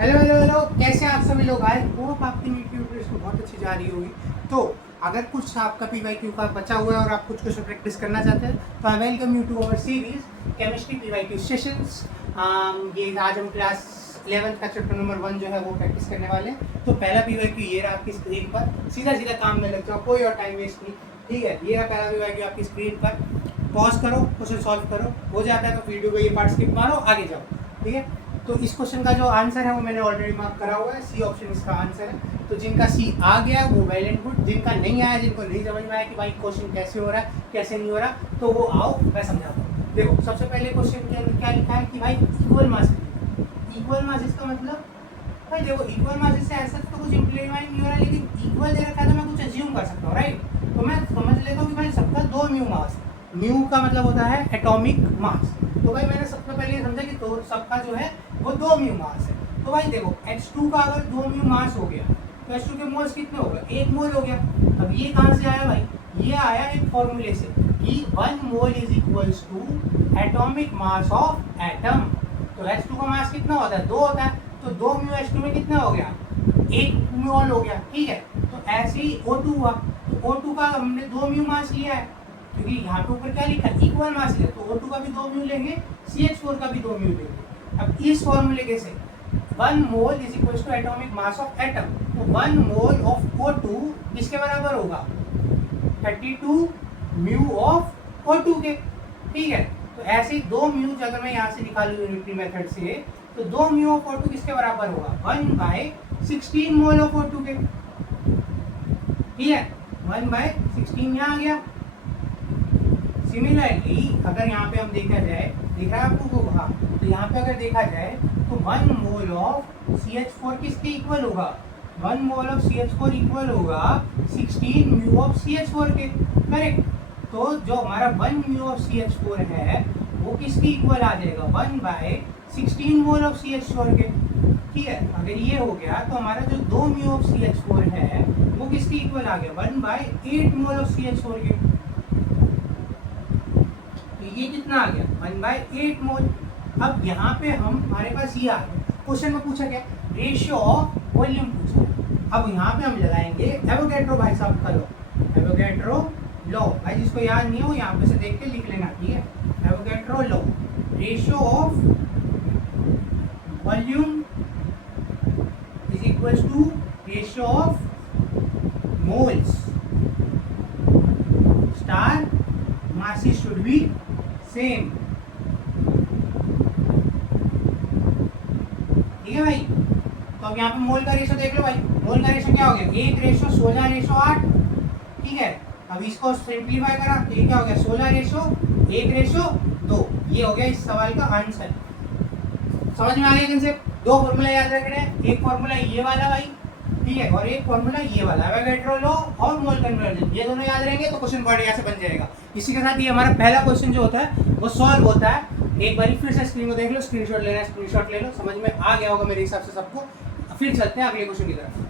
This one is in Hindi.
हेलो हेलो हेलो, कैसे हैं आप सभी लोग? आए होप आपकी न्यूट्रिशन बहुत अच्छी जा रही होगी। तो अगर कुछ आपका PYQ का बचा हुआ है और आप कुछ क्वेश्चन प्रैक्टिस करना चाहते हैं तो I welcome you to our series chemistry PYQ sessions. ये आज हम क्लास 11 का चैप्टर नंबर 1 जो है वो प्रैक्टिस करने वाले हैं। तो पहला PYQ ये रहा आपकी स्क्रीन पर, सीधा सीधा काम में लग जाओ, कोई और टाइम वेस्ट नहीं। ठीक है, ये रहा पहला PYQ आपकी स्क्रीन पर। पॉज करो, क्वेश्चन सॉल्व करो, हो जाता है तो वीडियो को ये पार्ट स्किप मारो, आगे जाओ। ठीक है, तो इस क्वेश्चन का जो आंसर है वो मैंने ऑलरेडी मार्क करा हुआ है, सी ऑप्शन इसका आंसर है। तो जिनका सी आ गया वो वेल एंड गुड, जिनका नहीं आया, जिनको नहीं समझ में आया कि भाई क्वेश्चन कैसे हो रहा है कैसे नहीं हो रहा, तो वो आओ मैं समझाता हूँ। देखो सबसे पहले क्वेश्चन के अंदर क्या लिखा है कि भाई इक्वल मास। इक्वल मास इसका मतलब भाई देखो इक्वल मास इससे ऐसा तो कुछ इम्प्लीमेंट नहीं हो रहा है, लेकिन इक्वल दे रखा है तो मैं कुछ अज्यूम कर सकता हूँ, राइट। तो मैं समझ लेता हूँ कि भाई सबका 2 म्यू मास, म्यू का मतलब होता है एटॉमिक मास। तो भाई मैंने सबसे पहले ये समझा कि तो सबका जो है वो 2 म्यू मास है। तो भाई देखो H2 का अगर 2 म्यू मास हो गया तो H2 के मोल्स कितने हो गए? 1 मोल हो गया। अब ये कहाँ से आया भाई? ये आया एक फॉर्मूले से कि 1 mole is equals to atomic mass of atom. तो H2 का मास कितना होता है? 2 होता है। तो 2 म्यू H2 में कितना हो गया? 1 मोल हो गया। ठीक है, तो ऐसे ही O2 हुआ। तो O2 का हमने 2 म्यू मास लिया है क्योंकि यहाँ पे ऊपर क्या लिखा है? इक्वल मास लिया। तो O2 का भी 2 म्यू लेंगे, CH4 का भी 2 म्यू लेंगे। अब इस फॉर्मूले के से 1 mole is equal to atomic mass of atom. तो 1 मोल ऑफ O2 किसके बराबर होगा? 32 म्यू ऑफ O2 के। ठीक है, तो ऐसे ही 2 म्यू अगर मैं यहाँ से निकालूँ यूनिटरी मेथड से तो 2 म्यू ऑफ O2 किसके बराबर होगा? 1/16 मोल ऑफ O2 के। ठीक है, 1/16 यहाँ आ गया। सिमिलरली अगर यहाँ पे हम देखा जाए, दिख रहा है आपको को? हाँ, तो यहाँ पे अगर देखा जाए तो 1 मोल ऑफ CH4 किसके इक्वल होगा? 1 मोल ऑफ CH4 इक्वल होगा 16 म्यू ऑफ CH4 के। करेक्ट। तो जो हमारा 1 म्यू ऑफ CH4 है वो किसके इक्वल आ जाएगा? 1/16 मोल ऑफ CH4 के। ठीक है, अगर ये हो गया तो हमारा जो 2 म्यू ऑफ CH4 है वो किसके इक्वल आ गया? 1/8 मोल ऑफ CH4 के। ये कितना आ गया? 1/8 मोल। अब यहाँ पे हम हमारे पास ये आ गया, क्वेश्चन में पूछा क्या? रेशियो ऑफ वॉल्यूम पूछा है। अब यहाँ पे हम लगाएंगे एवोगैड्रो भाई साहब का लॉ। एवोगैड्रो लॉ भाई जिसको याद नहीं हो यहाँ पे से देख के लिख लेना। ठीक है, Avogadro law, ratio of volume is equals to ratio of moles star masses should be same. ठीक है भाई, तो अब यहाँ पे मोल का रेशो देख लो भाई। मोल का रेशो क्या हो गया? 1/16:8। ठीक है, अब इसको सिंप्लीफाई करा तो ये क्या हो गया? 16:1:2। ये हो गया इस सवाल का आंसर। समझ में आ गया कंसेप्ट? 2 फॉर्मूला याद रख रहे हैं, एक फॉर्मूला ये वाला भाई, ठीक है, और एक फॉर्मूला ये वाला एवोगैड्रो लॉ और मोल कन्वर्जन। ये दोनों याद रहेंगे तो क्वेश्चन बढ़िया से बन जाएगा। इसी के साथ ये हमारा पहला क्वेश्चन जो होता है वो सॉल्व होता है। एक बार फिर से स्क्रीन को देख लो, स्क्रीनशॉट लेना है स्क्रीनशॉट ले लो, समझ में आ गया होगा मेरे हिसाब से सबको। फिर चलते हैं अगले क्वेश्चन की तरफ।